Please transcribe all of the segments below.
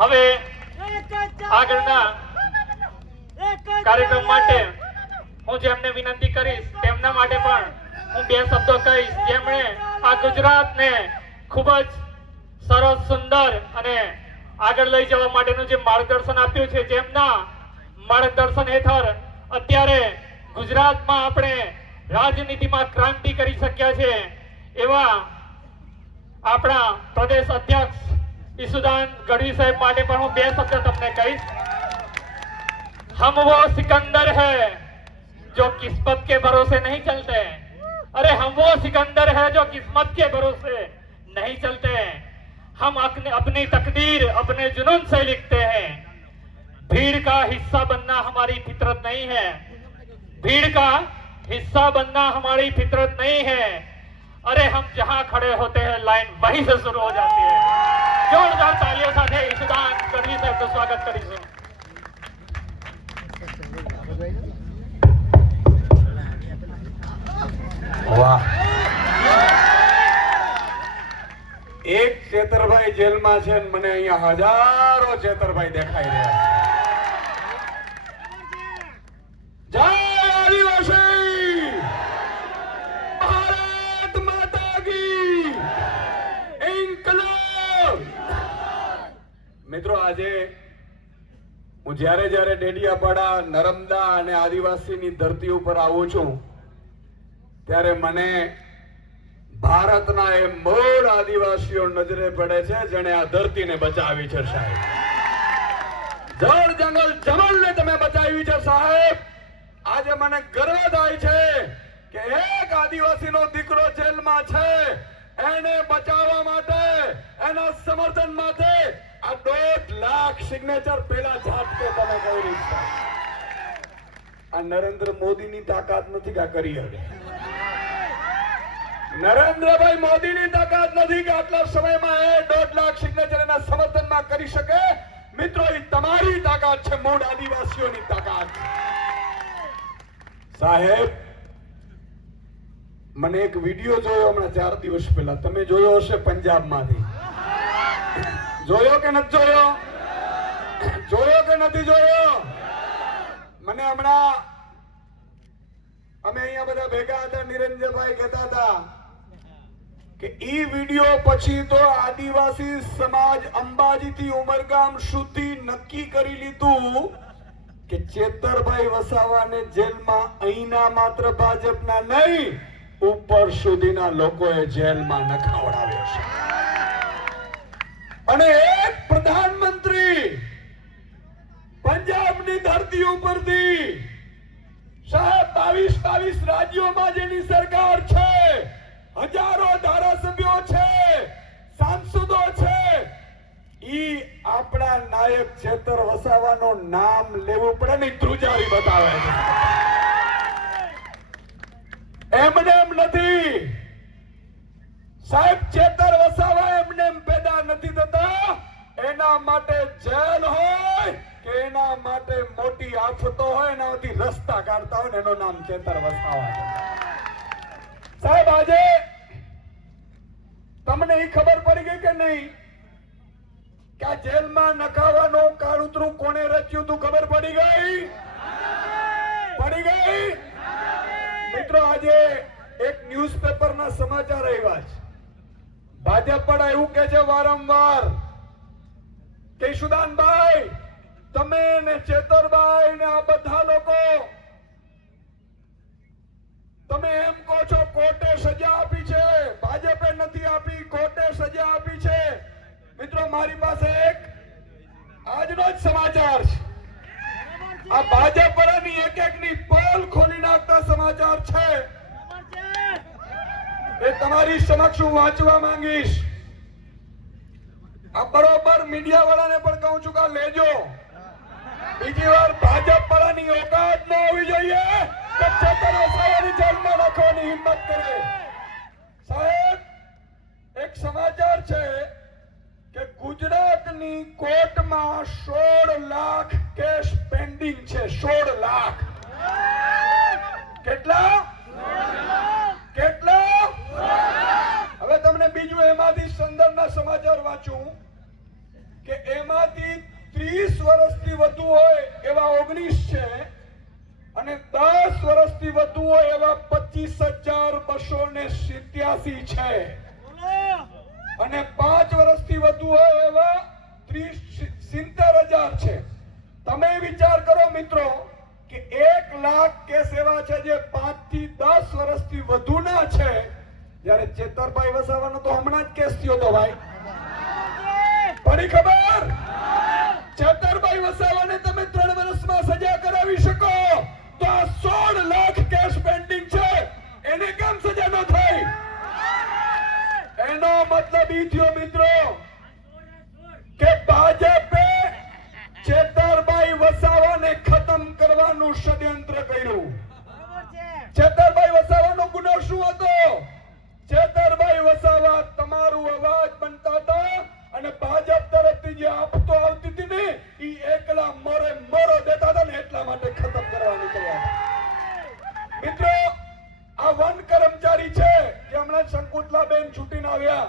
હવે આગળના કાર્યક્રમ માટે હું જેમને વિનંતી કરીશ તેમના માટે પણ હું બે શબ્દો કહીશ, જેમણે આ ગુજરાતને ખૂબ જ સરસ, સુંદર અને આગળ લઈ જવા માટેનું જે માર્ગદર્શન આપ્યું છે, જેમના માર્ગદર્શન હેઠળ અત્યારે ગુજરાતમાં આપણે રાજનીતિમાં ક્રાંતિ કરી શક્યા છે એવા આપણા પ્રદેશ અધ્યક્ષ ઈસુદાન ગઢવી સાહેબ માટે પણ હું બે શબ્દ તમને કહીશ। हम वो सिकंदर है जो किस्मत के भरोसे नहीं चलते, अरे हम वो सिकंदर है जो किस्मत के भरोसे नहीं चलते, हम अपनी तकदीर अपने जुनून से लिखते हैं। भीड़ का हिस्सा बनना हमारी फितरत नहीं है, भीड़ का हिस्सा बनना हमारी फितरत नहीं है, अरे हम जहां खड़े होते हैं लाइन वहीं से शुरू हो जाती है। जोरदार तालियों સાથે ઈસુદાન ગઢવી સાહેબનું સ્વાગત કરીશું। વાહ, એક ચેતરભાઈ જેલમાં છે ને મને અહીંયા હજારો ચેતરભાઈ દેખાઈ રહ્યા છે। જય આદિવાસી, ભારત માતા કી ઇન્કલાબ। મિત્રો, આજે હું જ્યારે જ્યારે ડેડિયાપાડા, નર્મદા અને આદિવાસીની ધરતી ઉપર આવું છું ત્યારે મને ભારતના એ મૂળ આદિવાસીઓ નજરે પડે છે જેણે આ ધરતીને બચાવી છે। સાહેબ, જળ જંગલ જમલને તમે બચાવી છે સાહેબ। આજે મને ગર્વ થાય છે કે એક આદિવાસીનો દીકરો જેલમાં છે, એને બચાવવા માટે, એના સમર્થન માટે આ 1.5 લાખ સિગ્નેચર પેલા ઝાટકે તમે કરી છે। આ નરેન્દ્ર મોદીની તાકાત નથી કે આ કરી હવે, નરેન્દ્રભાઈ મોદીની તાકાત નથી કે આટલા સમયમાં એ 1.5 લાખ સિગ્નેચર એના સમર્થનમાં કરી શકે। મિત્રો, એ તમારી તાકાત છે, મૂળ આદિવાસીઓની તાકાત છે। સાહેબ, મને એક વિડિયો જોયો હમણાં 4 દિવસ પહેલા, તમે જોયો હશે, પંજાબમાંથી। જોયો કે નથી જોયો? જોયો કે નથી જોયો? મને હમણાં અમે અહીંયા બધા ભેગા હતા, નિરંજનભાઈ કહેતા હતા કે ઈ વિડિયો પછી તો આદિવાસી સમાજ અંબાજીથી ઉમરગામ સુધી નક્કી કરી લીધું કે ચેતરભાઈ વસાવાને જેલમાં અહીંના માત્ર ભાજપના નહીં, ઉપર સુધીના લોકોએ જેલમાં નખાવડાવ્યો છે। અને એક પ્રધાનમંત્રી પંજાબની ધરતી ઉપરથી, સાહેબ, 22 રાજ્યોમાં જેની સરકાર છે, હજારો ધારાસભ્યો છે, સાંસદો છે, ઈ આપણા નાયક ચેતર વસાવાનું નામ લેવું પડે ને ધ્રુજારી બતાવે છે। એમને એમ નથી સાહેબ, ચેતર વસાવા એમને એમ પેદા નથી થતા, એના માટે જેલ હોય કે એના માટે મોટી આફતો હોય, એનાથી રસ્તા કાઢતા હોય ને એનું નામ ચેતર વસાવા છે। સાહેબ, આજે તમને એ ખબર પડી ગઈ કે નહીં કે આ જેલમાં નખાવાનું કાળુતરું કોણે રચ્યું હતું? ખબર પડી ગઈ? પડી ગઈ? મિત્રો, આજે એક ન્યૂઝપેપરના સમાચાર આવ્યા છે, ભાજપ પણ એવું કે છે વારંવાર કે ઈસુદાનભાઈ, તમે ને ચેતરભાઈ ને આ બધા લોકો તમે એમ કહો છો કોર્ટે સજા આપી છે, ભાજપે નથી આપી, કોર્ટે સજા આપી છે। મિત્રો, મારી પાસે એક આજનો જ સમાચાર છે, આ ભાજપ વાળાની એક-એકની પોલ ખોલી નાખતા સમાચાર છે, એ તમારી સમક્ષ હું વાંચવા માંગીશ। આ બરોબર મીડિયા વાળાને પણ કહું છું કે લેજો, બીજી વાર ભાજપ વાળાની ઓકાત ન હોવી જોઈએ કે ચેતર વસાવાની જેલમાં રાખવાની હિંમત કરે। સાહેબ, એક સમાચાર છે કે ગુજરાતની કોર્ટમાં 16 લાખ કેસ પેન્ડિંગ છે। 16 લાખ। કેટલા? કેટલા? હવે તમને બીજું એમાંથી સંદર્ભના સમાચાર વાંચું કે એમાંથી 30 વર્ષથી વધુ હોય એવા 19 છે અને 10 વર્ષથી વધુ હોય એવા 25,287 છે અને 5 વર્ષથી વધુ હોય એવા 70,000 છે. તમે વિચાર કરો મિત્રો કે 1 લાખ કેસ એવા છે જે 5 થી 10 વર્ષથી વધુના છે. જ્યારે ચેતરભાઈ વસાવાનો તો હમણાં જ કેસ થયો તો ભાઈ, પડી ખબર? ચેતરભાઈ વસાવાને તમે 3 વર્ષમાં સજા કરાવી શકો તો આ 16 લાખ કેસ પેન્ડિંગ છે એને કેમ સજા ન થઈ? એનો મતલબ ઈ થયો મિત્રો કે ભાજપે ચેતરભાઈ વસાવાને ખતમ કરવાનું ષડયંત્ર કર્યું. ચેતરભાઈ વસાવાનો ગુનો શું હતો? ચેતરભાઈ વસાવા તમારું અવાજ બનતા હતા અને ભાજપ તરફથી જે આપતો આવતી હતી ને ઈ એકલા મોરે મોરો દેતા હતા ને એટલા માટે ખતમ કરવા નીકળ્યા. મિત્રો આ વન કર્મચારી છે જે હમણાં શંકુતલાબેન છૂટીને આવ્યા,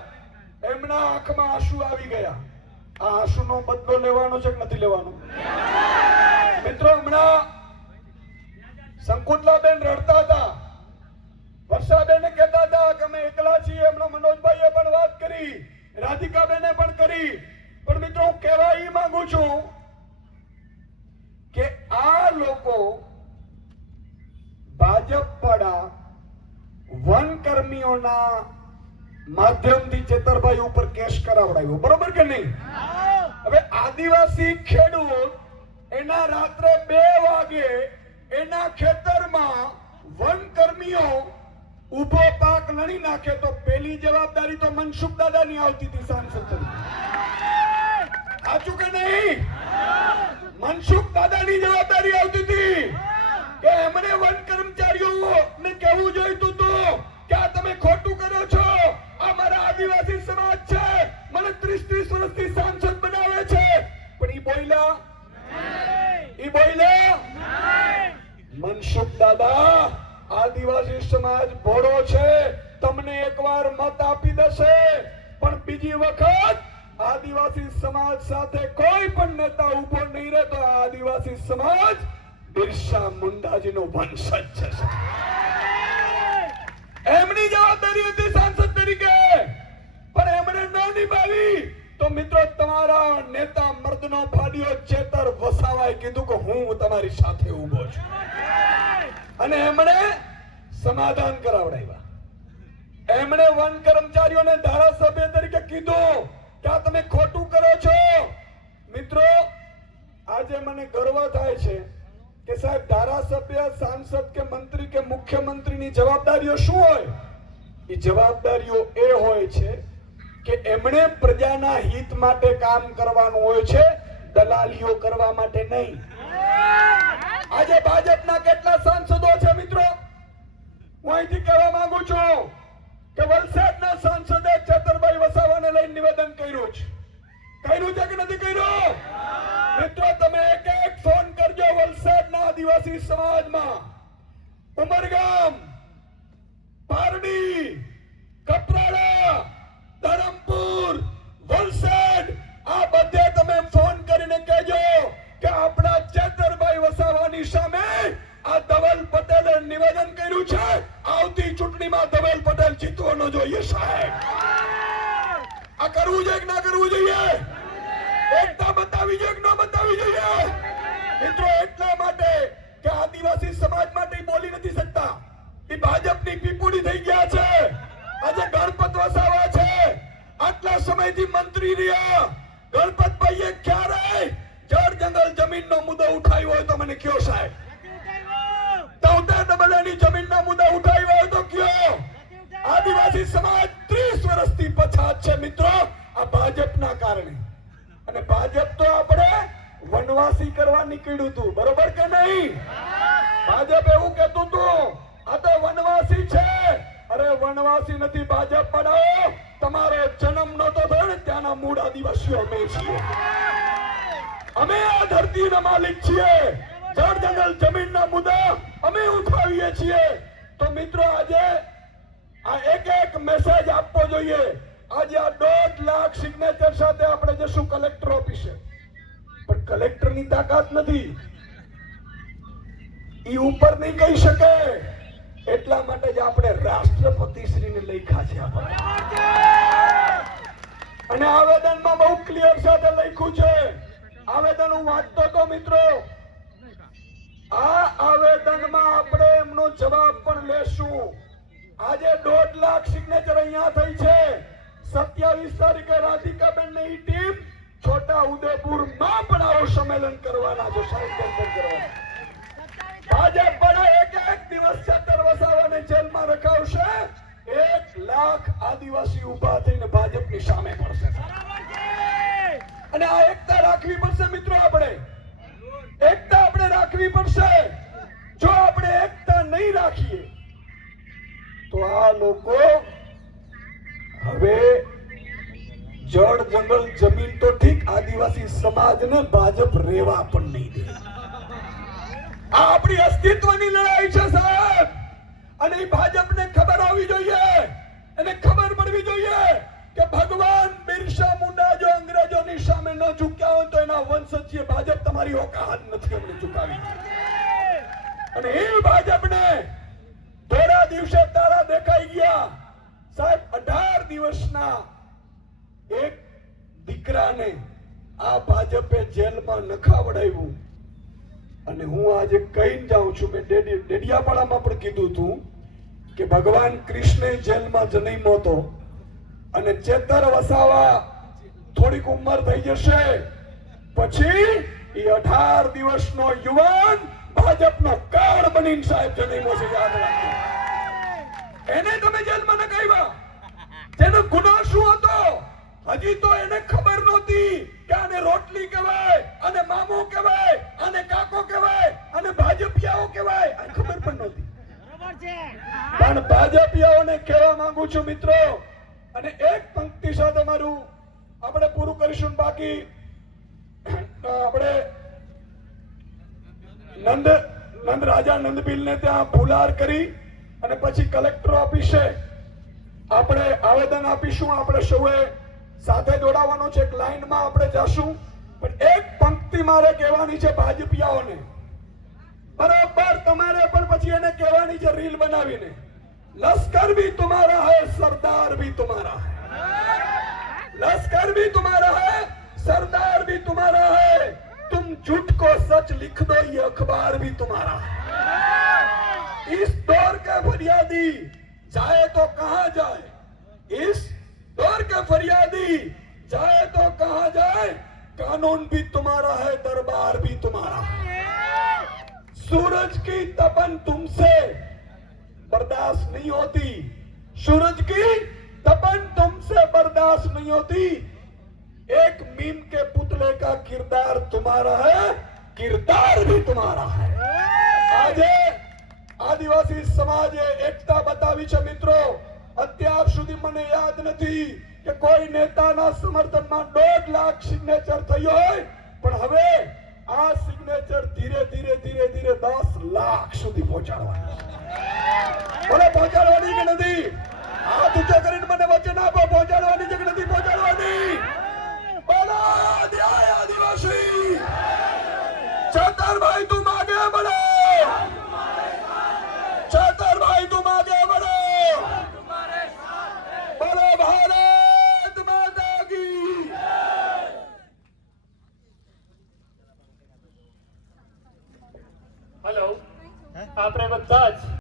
એમના આંખમાં આંસુ આવી ગયા. આ આંસુનો બદલો લેવાનો છે કે નથી લેવાનો? મિત્રો હમણાં શંકુતલાબેન રડતા હતા, વર્ષાબેને કહેતા હતા કે અમે એકલા છીએ. હમણાં મનોજભાઈએ પણ વાત કરી, રાધિકાબેને પણ કરી. પણ મિત્રો હું કહેવા ઈ માંગુ છું કે આ લોકો ભાજપ વાળા વન કર્મીઓના માધ્યમથી ચેતરભાઈ ઉપર કેસ કરાવડાવ્યો, બરોબર કે નહીં? હવે આદિવાસી ખેડૂત એના રાત્રે 2 વાગે એના ખેતરમાં વન કર્મીઓ ઉભો પાક લણી નાખે તો પેલી જવાબદારી તો મનસુખ દાદાની આવતી હતી સાંસદ તરીકે. સાચું કે નહીં? મનસુખ દાદાની જવાબદારી આવતી હતી કે એમણે વન કર્મચારીઓને કહેવું જોઈતું હતું કે આ તમે ખોટું કરો છો, આ મારા આદિવાસી સમાજ છે, મને 30 વર્ષથી સાંસદ બનાવે છે. પણ ઈ બોલ્યા? મનસુખ દાદા, આદિવાસી સમાજ ભોળો છે, તમને એકવાર મત આપી દેશે પણ બીજી વખત આદિવાસી સમાજ સાથે કોઈ પણ નેતા ઉભો નહીં રહે તો આદિવાસી સમાજ બિરસા મુંડાજીનો વંશજ છે. એમની જવાબદારી હતી સાંસદ તરીકે પણ એમણે ન નિભાવી. તો મિત્રો તમારા નેતા મર્દનો ફાડ્યો ચેતર વસાવાએ કીધું કે હું તમારી સાથે ઉભો છું અને એમણે સમાધાન કરાવડાવ્યા. એમણે વન કર્મચારીઓને ધારાસભ્ય તરીકે કીધું કે આ તમે ખોટું કરો છો. મિત્રો આજે મને ગર્વ થાય છે કે સાહેબ ધારાસભ્ય, સાંસદ કે મંત્રી કે મુખ્યમંત્રીની જવાબદારીઓ શું હોય? એ જવાબદારીઓ એ હોય છે કે એમણે પ્રજાના હિત માટે કામ કરવાનું હોય છે, દલાલીઓ કરવા માટે નહીં. આજે ભાજપના કેટલા સાંસદો છે મિત્રો? હું અહીંથી કહેવા માંગુ છું કે વલસાડના સાંસદે ચેતરભાઈ વસાવાને લઈને નિવેદન કર્યું છે કે નથી કર્યું? મિત્રો તમે એક ફોન કરજો વલસાડના આદિવાસી સમાજમાં, ઉમરગામ, પારડી, કપરાડા, ધરમપુર, વલસાડ, આ બધે તમે ફોન કરીને કહેજો કે આપણા ચેતરભાઈ વસાવાની સામે આ ધવલ પટેલે નિવેદન કર્યું છે, આવતી ચૂંટણીમાં ધવલ પટેલ જીતવાનો જોઈએ. સાહેબ આ કરવું જોઈએ કે ના કરવું જોઈએ? એકતા બતાવી જોઈએ કે ન બતાવી જોઈએ? મિત્રો એટલા માટે કે આદિવાસી સમાજ માટે બોલી નથી શકતા, એ ભાજપની પીપુડી થઈ ગયા છે. આજે ગણપત વસાવા છે, આટલા સમયથી મંત્રી રહ્યા. ગણપતભાઈએ ક્યારે જળ જંગલ જમીનનો મુદ્દો ઉઠાવ્યો હોય તો મને કયો સાહેબ? 73 જમીનના મુદ્દા ઉઠાવ્યા હોય તો કયો? આદિવાસી સમાજ 30 વર્ષથી પછાત છે મિત્રો આ ભાજપના કારણે. અને ભાજપ તો આપણે વનવાસી કરવા નીકળ્યું હતું, બરોબર કે નહીં? ભાજપ એવું કહેતું હતું આ તો વનવાસી છે. અરે વનવાસી નથી ભાજપ પડાવો, તમારો જન્મ નતો થયો ને ત્યાંના મૂળ આદિવાસીઓ અમે છીએ. અમે આ ધરતીના માલિક છીએ. જળ જંગલ જમીનના મુદ્દા અમે ઉઠાવીએ છીએ. તો મિત્રો આજે આ એક મેસેજ આપવો જોઈએ. આજે આ 1.5 લાખ સિગ્નેચર સાથે આપણે જશું કલેક્ટર ઓફિસે, પણ કલેક્ટરની તાકાત નથી, ઈ ઉપર નહીં કહી શકે, એટલા માટે જ આપણે રાષ્ટ્રપતિશ્રીને લખ્યા છે આપણે. અને આવેદનમાં બહુ ક્લિયર સાથે લખ્યું છે. આવેદન હું વાંચતો તો મિત્રો, આ આવેદનમાં આપણે એમનો જવાબ પણ લેશું. આજે 1.5 લાખ સિગ્નેચર અહીંયા થઈ છે. 27 તારીખે રાધિકાબેનની ટીમ છોટા ઉદેપુરમાં પણ આવું સંમેલન કરવાના છે. ભાજપ પણ એક દિવસ 17 વસાવાને જેલમાં રખાવશે. 1 લાખ આદિવાસી ઉભા થઈને ભાજપની સામે પડશે. અને આ એકતા રાખવી પડશે મિત્રો. આપણે એકતા રાખવી પડશે. જો આપણે એકતા નહીં રાખીએ તો આ લોકો હવે જળ જંગલ જમીન તો ઠીક, આદિવાસી સમાજને ભાજપ રેવા પણ નહીં દે. આ આપણી અસ્તિત્વની લડાઈ છે સાહેબ. અને એ ભાજપને ખબર હોવી જોઈએ, એને ખબર પડવી જોઈએ કે ભગવાન બિરસા મુંડા જો અંગ્રેજોની સામે ન ઝૂક્યા હોય તો એના વંશજ છે. ભાજપ તમારી ઓકાત નથી અમને ઝુકાવી. અને એ ભાજપને થોડા દિવસે તારા દેખાઈ ગયા સાહેબ. 18 દિવસના એક દીકરાને આ ભાજપે જેલમાં નખાવડાવ્યું. અને હું આજે કહીને જાઉં છું, મેં ડેડિયાપાડામાં પણ કીધું હતું કે ભગવાન કૃષ્ણ જેલમાં જન્મ્યો હતો અને ચેતર વસાવા થોડીક ઉંમર થઈ જશે પછી એ 18 દિવસનો યુવાન ભાજપનો કાર્ડ બનીને સાહેબ જન્મ્યો છે. યાદ રાખજો. એને તમે જેલમાં નખાવ્યા. જેનો ગુનો શું હતો હજી તો એને ખબર નહોતી કે આને રોટલી કહેવાય, અને મામો કહેવાય, અને કાકો કહેવાય, અને ભાજપિયાઓ કહેવાય. આ ખબર પણ નહોતી. પણ ભાજપિયાઓને કહેવા માંગુ છું મિત્રો, અને એક પંક્તિ સાથે મારું આપણે પૂરું કરીશું. બાકી આપણે નંદ રાજા નંદબીલને ત્યાં ફુલાર કરી અને પછી કલેક્ટર ઓફિસે આપણે આવેદન આપીશું. આપણે સૌએ સાથે જોડાવાનો છે. એક લાઈનમાં આપણે જશું. પણ એક પંક્તિ મારે કહેવાની છે ભાજપિયાઓને. બરાબર તમારે પણ પછી એને કહેવાની છે રીલ બનાવીને, લશ્કર भी तुम्हारा है, सरदार भी तुम्हारा है. लश्कर भी तुम्हारा है, सरदार भी तुम्हारा है. तुम झूठ को सच लिख दो, ये अखबार भी तुम्हारा है. इस दौर के फरियादी जाए तो कहां जाए, इस दौर के फरियादी जाए तो कहां जाए, कानून भी तुम्हारा है, दरबार भी तुम्हारा है. सूरज की तपन तुमसे बर्दाश्त नहीं होती, सूरज की तपन तुमसे बर्दाश्त नहीं होती. एक मीम के पुतले का किरदार तुम्हारा है, किरदार भी तुम्हारा है. આજે આદિવાસી સમાજે એકતા બતાવી છે મિત્રો. અત્યાર સુધી મને યાદ નથી કે કોઈ નેતાના સમર્થનમાં 1.5 લાખ સિગ્નેચર થયો હોય, પણ હવે આ સિગ્નેચર ધીરે ધીરે 10 લાખ સુધી પહોંચાડવાની છે. બોલે પહોંચાડવાની કે નથી? હાથ ઊંચો કરીને મને વચન આપો, પહોંચાડવાની છે કે નથી પહોંચાડવાની? બોલો અધ્યાય આદિવાસી. ચેતરભાઈ તું આગે बढ़ो, चेतरभाई तुम आगे बढ़ो. बोलो भारत माता की. હેલો, આપણે બધા જ